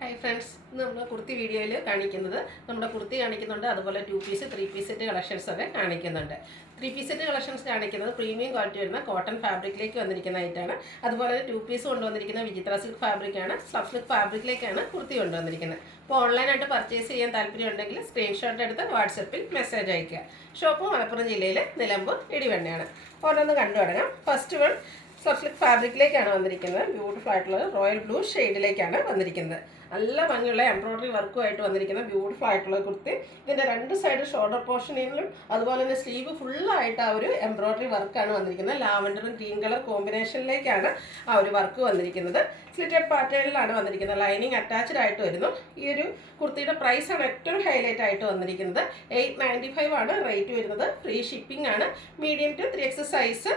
Hi friends, ഇന്ന് നമ്മൾ കുർത്തി വീഡിയോയിൽ കാണിക്കുന്നത് നമ്മുടെ കുർത്തി കാണിക്കുന്നുണ്ട്. അതുപോലെ 2 പീസ് 3 പീസ് സെറ്റ് കളക്ഷൻസ് ഒക്കെ കാണിക്കുന്നുണ്ട്. 3 പീസ് സെറ്റ് കളക്ഷൻസ് കാണിക്കുന്നത് പ്രീമിയം ക്വാളിറ്റി വരുന്ന കോട്ടൺ ഫാബ്രിക്കിലേക്ക് വന്നിരിക്കുന്നതായിട്ടാണ്. അതുപോലെ 2 പീസ് കൊണ്ടുവന്നിരിക്കുന്ന വിചിത്ര സിൽക്ക് ഫാബ്രിക്കാണ്, സ്ലഫ് സിൽക്ക് ഫാബ്രിക്കിലേക്കാണ് കുർത്തി കൊണ്ടുവന്നിരിക്കുന്നത്. അപ്പോൾ ഓൺലൈനായിട്ട് പർച്ചേസ് ചെയ്യാൻ താല്പര്യമുണ്ടെങ്കിൽ സ്ക്രീൻഷോട്ട് എടുത്ത് വാട്സപ്പിൽ മെസ്സേജ് അയയ്ക്കുക. ഷോപ്പ് മലപ്പുറം ജില്ലയിലെ നിലമ്പൂർ ഇടിവണ്ണയാണ്. ഓരോന്ന് കണ്ടു തുടങ്ങാം. ഫസ്റ്റ് വൺ സ്ലഫ് സിൽക്ക് ഫാബ്രിക്കിലേക്കാണ് വന്നിരിക്കുന്നത്. ബ്യൂട്ടിഫുൾ ആയിട്ടുള്ള റോയൽ ബ്ലൂ ഷെയ്ഡിലേക്കാണ് വന്നിരിക്കുന്നത്. നല്ല ഭംഗിയുള്ള എംബ്രോയ്ഡറി വർക്കുമായിട്ട് വന്നിരിക്കുന്ന ബ്യൂട്ടിഫുൾ ആയിട്ടുള്ള കുർത്തി. ഇതിൻ്റെ രണ്ട് സൈഡ് ഷോൾഡർ പോർഷനിലും അതുപോലെ തന്നെ സ്ലീവ് ഫുള്ളായിട്ട് ആ ഒരു എംബ്രോയ്ഡറി വർക്കാണ് വന്നിരിക്കുന്നത്. ലാവൻഡറും ഗ്രീൻ കളർ കോമ്പിനേഷനിലേക്കാണ് ആ ഒരു വർക്ക് വന്നിരിക്കുന്നത്. സ്ലിറ്റഡ് പാറ്റേണിലാണ് വന്നിരിക്കുന്നത്. ലൈനിങ് അറ്റാച്ച്ഡ് ആയിട്ട് വരുന്നു. ഈ ഒരു കുർത്തിയുടെ പ്രൈസാണ് ഏറ്റവും ഹൈലൈറ്റ് ആയിട്ട് വന്നിരിക്കുന്നത്. 895 ആണ് റേറ്റ് വരുന്നത്. ഫ്രീ ഷിപ്പിംഗ് ആണ്. Medium to 3X size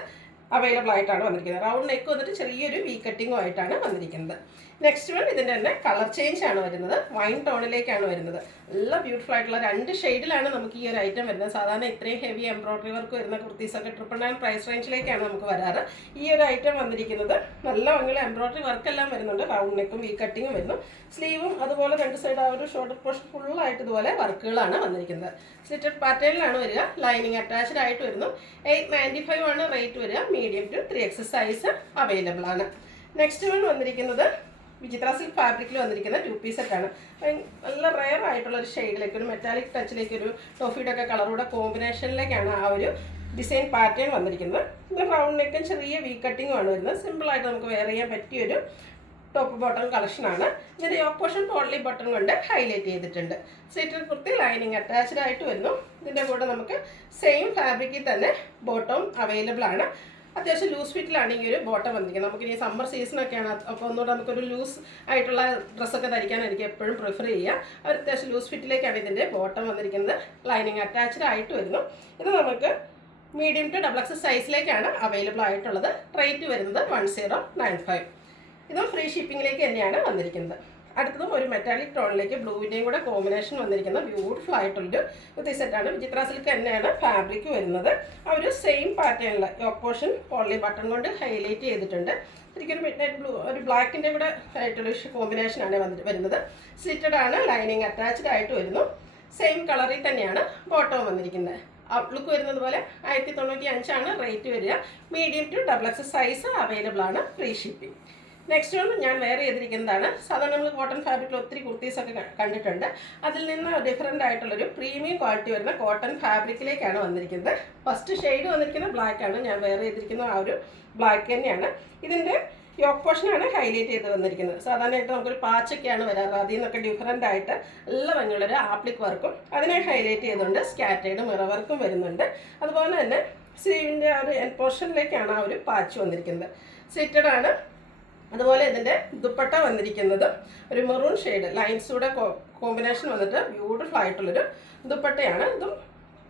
available ആയിട്ടാണ് വന്നിരിക്കുന്നത്. റൗണ്ട് നെക്ക് വന്നിട്ട് ചെറിയൊരു വി കട്ടിങ്ങും ആയിട്ടാണ് വന്നിരിക്കുന്നത്. നെക്സ്റ്റ് വൺ ഇതിൻ്റെ തന്നെ കളർ ചേഞ്ച് ആണ് വരുന്നത്. വൈൻ ടോണിലേക്കാണ് വരുന്നത്. നല്ല ബ്യൂട്ടിഫുൾ ആയിട്ടുള്ള രണ്ട് ഷെയ്ഡിലാണ് നമുക്ക് ഈ ഒരു ഐറ്റം വരുന്നത്. സാധാരണ ഇത്രയും ഹെവി എംബ്രോയ്ഡറി വർക്ക് വരുന്ന കുർത്തീസൊക്കെ 999 പ്രൈസ് റേഞ്ചിലേക്കാണ് നമുക്ക് വരാറ്. ഈ ഒരു ഐറ്റം വന്നിരിക്കുന്നത് നല്ല ഭംഗിയുള്ള എംബ്രോയ്ഡറി വർക്കെല്ലാം വരുന്നുണ്ട്. റൗണ്ട് നെക്കും വി കട്ടിങ്ങും വരുന്നു. സ്ലീവും അതുപോലെ രണ്ട് സൈഡ് ആ ഒരു ഷോൾഡർ പോർഷൻ ഫുള്ളായിട്ട് ഇതുപോലെ വർക്കുകളാണ് വന്നിരിക്കുന്നത്. സ്ലിറ്റഡ് പാറ്റേണിലാണ് വരിക. ലൈനിങ് അറ്റാച്ച്ഡ് ആയിട്ട് വരുന്നു. 895 ആണ് റേറ്റ് വരിക. Medium to 3X size available ആണ്. നെക്സ്റ്റ് വൺ വന്നിരിക്കുന്നത് വിചിത്ര സിൽക്ക് ഫാബ്രിക്കിൽ വന്നിരിക്കുന്ന 2 പീസ് സെറ്റാണ്. നല്ല റെയർ ആയിട്ടുള്ള ഒരു ഷെയ്ഡിലേക്ക്, ഒരു മെറ്റാലിക് ടച്ചിലേക്ക്, ഒരു ടോഫിയുടെ ഒക്കെ കളറുടെ കോമ്പിനേഷനിലേക്കാണ് ആ ഒരു ഡിസൈൻ പാറ്റേൺ വന്നിരിക്കുന്നത്. ഇത് റൗണ്ട് നെക്കും ചെറിയ വി കട്ടിങ്ങുമാണ് വരുന്നത്. സിമ്പിളായിട്ട് നമുക്ക് വെയർ ചെയ്യാൻ പറ്റിയൊരു ടോപ്പ് ബോട്ടം കളക്ഷനാണ്. ഇതിൻ്റെ യോക്ക് പോർഷൻ പോളി ബട്ടൺ കൊണ്ട് ഹൈലൈറ്റ് ചെയ്തിട്ടുണ്ട്. സ്ലിറ്റഡ് കുർത്തി ലൈനിങ് അറ്റാച്ച്ഡ് ആയിട്ട് വരുന്നു. ഇതിൻ്റെ കൂടെ നമുക്ക് സെയിം ഫാബ്രിക്കിൽ തന്നെ ബോട്ടം അവൈലബിൾ ആണ്. അത്യാവശ്യം ലൂസ് ഫിറ്റിലാണ് ഈ ഒരു ബോട്ടം വന്നിരിക്കുന്നത്. നമുക്കിനി സമ്മർ സീസണൊക്കെയാണ്, അപ്പോൾ ഒന്നുകൂടെ നമുക്കൊരു ലൂസ് ആയിട്ടുള്ള ഡ്രസ്സൊക്കെ ധരിക്കാനായിരിക്കും എപ്പോഴും പ്രിഫർ ചെയ്യുക. ഒരു അത്യാവശ്യം ലൂസ് ഫിറ്റിലേക്കാണ് ഇതിൻ്റെ ബോട്ടം വന്നിരിക്കുന്നത്. ലൈനിങ് അറ്റാച്ച്ഡ് ആയിട്ട് വരുന്നു. ഇത് നമുക്ക് മീഡിയം ടു XXL സൈസിലേക്കാണ് അവൈലബിൾ ആയിട്ടുള്ളത്. റേറ്റ് വരുന്നത് 1095. ഇതും ഫ്രീ ഷിപ്പിങ്ങിലേക്ക് തന്നെയാണ് വന്നിരിക്കുന്നത്. അടുത്തതും ഒരു മെറ്റാലിക് ടോണിലേക്ക് ബ്ലൂവിൻ്റെയും കൂടെ കോമ്പിനേഷൻ വന്നിരിക്കുന്ന ബ്യൂട്ടിഫുൾ ആയിട്ടുള്ളൊരു കുർത്തി സെറ്റാണ്. വിചിത്ര സിൽക്ക് തന്നെയാണ് ഫാബ്രിക് വരുന്നത്. ആ ഒരു സെയിം പാറ്റേണിൽ യോക്ക് പോർഷൻ പോളി ബട്ടൺ കൊണ്ട് ഹൈലൈറ്റ് ചെയ്തിട്ടുണ്ട്. ശരിക്കും ഒരു മിഡ് നൈറ്റ് ബ്ലൂ, ഒരു ബ്ലാക്കിൻ്റെ കൂടെ ആയിട്ടുള്ള കോമ്പിനേഷനാണ് വരുന്നത്. സ്ലിറ്റഡ് ആണ്. ലൈനിങ് അറ്റാച്ച്ഡ് ആയിട്ട് വരുന്നു. സെയിം കളറിൽ തന്നെയാണ് ബോട്ടം വന്നിരിക്കുന്നത്. ഔട്ട്ലുക്ക് വരുന്നത് പോലെ 1095 ആണ് റേറ്റ് വരിക. Medium to XXL size available ആണ്. Free shipping. നെക്സ്റ്റ് വൺ ഞാൻ വെയർ ചെയ്തിരിക്കുന്നതാണ്. സാധാരണ നമ്മൾ കോട്ടൺ ഫാബ്രിക്കിൽ ഒത്തിരി കുർത്തീസൊക്കെ കണ്ടിട്ടുണ്ട്. അതിൽ നിന്ന് ഡിഫറെൻ്റ് ആയിട്ടുള്ളൊരു പ്രീമിയം ക്വാളിറ്റി വരുന്ന കോട്ടൺ ഫാബ്രിക്കിലേക്കാണ് വന്നിരിക്കുന്നത്. ഫസ്റ്റ് ഷെയ്ഡ് വന്നിരിക്കുന്നത് ബ്ലാക്ക് ആണ്. ഞാൻ വെയർ ചെയ്തിരിക്കുന്ന ആ ഒരു ബ്ലാക്ക് തന്നെയാണ്. ഇതിൻ്റെ യോക്ക് പോർഷനാണ് ഹൈലൈറ്റ് ചെയ്ത് വന്നിരിക്കുന്നത്. സാധാരണയായിട്ട് നമുക്കൊരു പാച്ചൊക്കെയാണ് വരാറ്. അതിൽ നിന്നൊക്കെ ഡിഫറൻ്റ് ആയിട്ട് നല്ല ഭംഗിയുള്ളൊരു ആപ്ലിക് വർക്കും അതിനെ ഹൈലൈറ്റ് ചെയ്തുകൊണ്ട് സ്കാറ്റേർഡ് മിറർ വർക്കും വരുന്നുണ്ട്. അതുപോലെ തന്നെ സ്ലീവിൻ്റെ ആ ഒരു എൻ പോർഷനിലേക്കാണ് ആ ഒരു പാച്ച് വന്നിരിക്കുന്നത്. സ്ലിറ്റഡ് ആണ്. അതുപോലെ ഇതിൻ്റെ ദുപ്പട്ട വന്നിരിക്കുന്നത് ഒരു മെറൂൺ ഷെയ്ഡ് ലൈൻസൂടെ കോമ്പിനേഷൻ വന്നിട്ട് ബ്യൂട്ടിഫുൾ ആയിട്ടുള്ളൊരു ദുപ്പട്ടയാണ്. ഇതും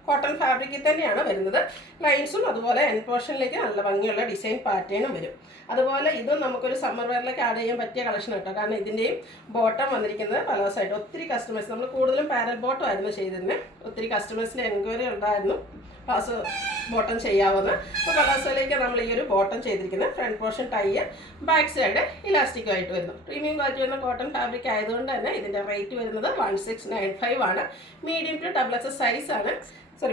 കോട്ടൺ ഫാബ്രിക്കിൽ തന്നെയാണ് വരുന്നത്. ലൈൻസും അതുപോലെ എൻ പോർഷനിലേക്ക് നല്ല ഭംഗിയുള്ള ഡിസൈൻ പാറ്റേണും വരും. അതുപോലെ ഇതും നമുക്കൊരു സമ്മർ വെയറിലേക്ക് ആഡ് ചെയ്യാൻ പറ്റിയ കളക്ഷൻ കേട്ടോ. കാരണം ഇതിൻ്റെയും ബോട്ടം വന്നിരിക്കുന്നത് പലോസായിട്ട് ഒത്തിരി കസ്റ്റമേഴ്സ്, നമ്മൾ കൂടുതലും പാരൽ ബോട്ടം ആയിരുന്നു ചെയ്തിരുന്നത്. ഒത്തിരി കസ്റ്റമേഴ്സിൻ്റെ എൻക്വയറി ഉണ്ടായിരുന്നു പാസ് ബോട്ടം ചെയ്യാവുന്ന. അപ്പോൾ പലാസോയിലേക്ക് നമ്മൾ ഈ ഒരു ബോട്ടം ചെയ്തിരിക്കുന്നത്. Front portion tie, back side ഇലാസ്റ്റിക്കുമായിട്ട് വരുന്നു. പ്രീമിയം ക്വാളിറ്റി വരുന്ന കോട്ടൺ ഫാബ്രിക് ആയതുകൊണ്ട് തന്നെ ഇതിൻ്റെ റേറ്റ് വരുന്നത് 1695 ആണ്. മീഡിയം ടു XXL സൈസാണ്,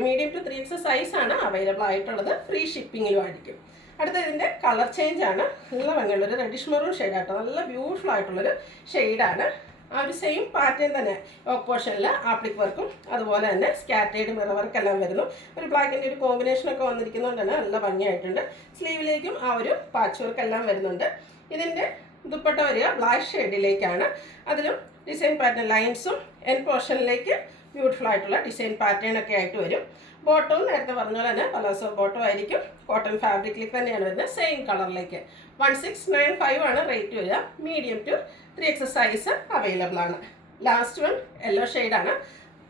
മീഡിയം ടു 3X സൈസാണ് അവൈലബിൾ ആയിട്ടുള്ളത്. ഫ്രീ ഷിപ്പിങ്ങിലും ആയിരിക്കും. അടുത്ത ഇതിൻ്റെ കളർ ചേഞ്ച് ആണ്. നല്ല ഭംഗിയുള്ളൊരു റെഡിഷ് മെറൂൺ ഷെയ്ഡാട്ടോ. നല്ല ബ്യൂട്ടിഫുൾ ആയിട്ടുള്ളൊരു ഷെയ്ഡാണ്. ആ ഒരു സെയിം പാറ്റേൺ തന്നെ യോക്ക് പോർഷനിൽ ആപ്ലിക് വർക്കും അതുപോലെ തന്നെ സ്കാറ്റേർഡ് മിറർ വർക്കെല്ലാം വരുന്നു. ഒരു ബ്ലാക്കിൻ്റെ ഒരു കോമ്പിനേഷനൊക്കെ വന്നിരിക്കുന്നതുകൊണ്ട് തന്നെ നല്ല ഭംഗിയായിട്ടുണ്ട്. സ്ലീവിലേക്കും ആ ഒരു പാച്ച് വർക്കെല്ലാം വരുന്നുണ്ട്. ഇതിൻ്റെ ദുപ്പട്ട വരിക ബ്ലാക്ക് ഷെയ്ഡിലേക്കാണ്. അതിലും ഡിസൈൻ പാറ്റേൺ ലൈൻസും എൻ പോർഷനിലേക്ക് ബ്യൂട്ടിഫുൾ ആയിട്ടുള്ള ഡിസൈൻ പാറ്റേൺ ഒക്കെ ആയിട്ട് വരും. ബോട്ടവും നേരത്തെ പറഞ്ഞ പോലെ തന്നെ പലാസോ ബോട്ടം ആയിരിക്കും. കോട്ടൺ ഫാബ്രിക്കിലേക്ക് തന്നെയാണ് വരുന്നത്. സെയിം കളറിലേക്ക് 1695 ആണ് റേറ്റ് വരിക. Medium to 3X size available ആണ്. ലാസ്റ്റ് വൺ യെല്ലോ ഷെയ്ഡാണ്.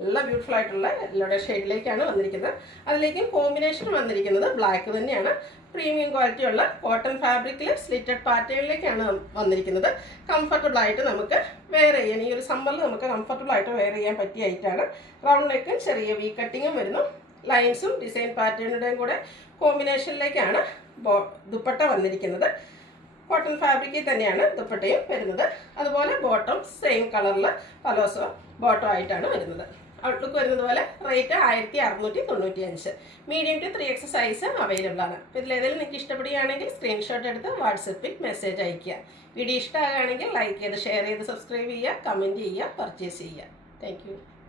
നല്ല ബ്യൂട്ടിഫുൾ ആയിട്ടുള്ള യെല്ലോയുടെ ഷെയ്ഡിലേക്കാണ് വന്നിരിക്കുന്നത്. അതിലേക്കും കോമ്പിനേഷൻ വന്നിരിക്കുന്നത് ബ്ലാക്ക് തന്നെയാണ്. പ്രീമിയം ക്വാളിറ്റി ഉള്ള കോട്ടൺ ഫാബ്രിക്കിൽ സ്ലിറ്റഡ് പാറ്റേണിലേക്കാണ് വന്നിരിക്കുന്നത്. കംഫർട്ടബിൾ ആയിട്ട് നമുക്ക് വെയർ ചെയ്യാൻ, ഈ ഒരു സമ്മറിൽ നമുക്ക് കംഫർട്ടബിൾ ആയിട്ട് വെയർ ചെയ്യാൻ പറ്റിയ ഐറ്റാണ്. റൗണ്ട് നെക്കും ചെറിയ വി കട്ടിങ്ങും വരുന്നു. ലൈൻസും ഡിസൈൻ പാറ്റേണുടെയും കൂടെ കോമ്പിനേഷനിലേക്കാണ് ദുപ്പട്ട വന്നിരിക്കുന്നത്. കോട്ടൺ ഫാബ്രിക്കിൽ തന്നെയാണ് ദുപ്പട്ടയും വരുന്നത്. അതുപോലെ ബോട്ടം സെയിം കളറിൽ പലോസോ ബോട്ടം ആയിട്ടാണ് വരുന്നത്. ഔട്ട്ലുക്ക് വരുന്നത് പോലെ rate 1695. Medium to 3X size available ആണ്. അപ്പോൾ ഇതിലേതെങ്കിലും നിങ്ങൾക്ക് ഇഷ്ടപ്പെടുകയാണെങ്കിൽ സ്ക്രീൻഷോട്ട് എടുത്ത് വാട്സപ്പിൽ മെസ്സേജ് അയയ്ക്കുക. വീഡിയോ ഇഷ്ടമാകുകയാണെങ്കിൽ ലൈക്ക് ചെയ്ത് ഷെയർ ചെയ്ത് സബ്സ്ക്രൈബ് ചെയ്യുക, കമൻറ്റ് ചെയ്യുക, പർച്ചേസ് ചെയ്യുക. താങ്ക്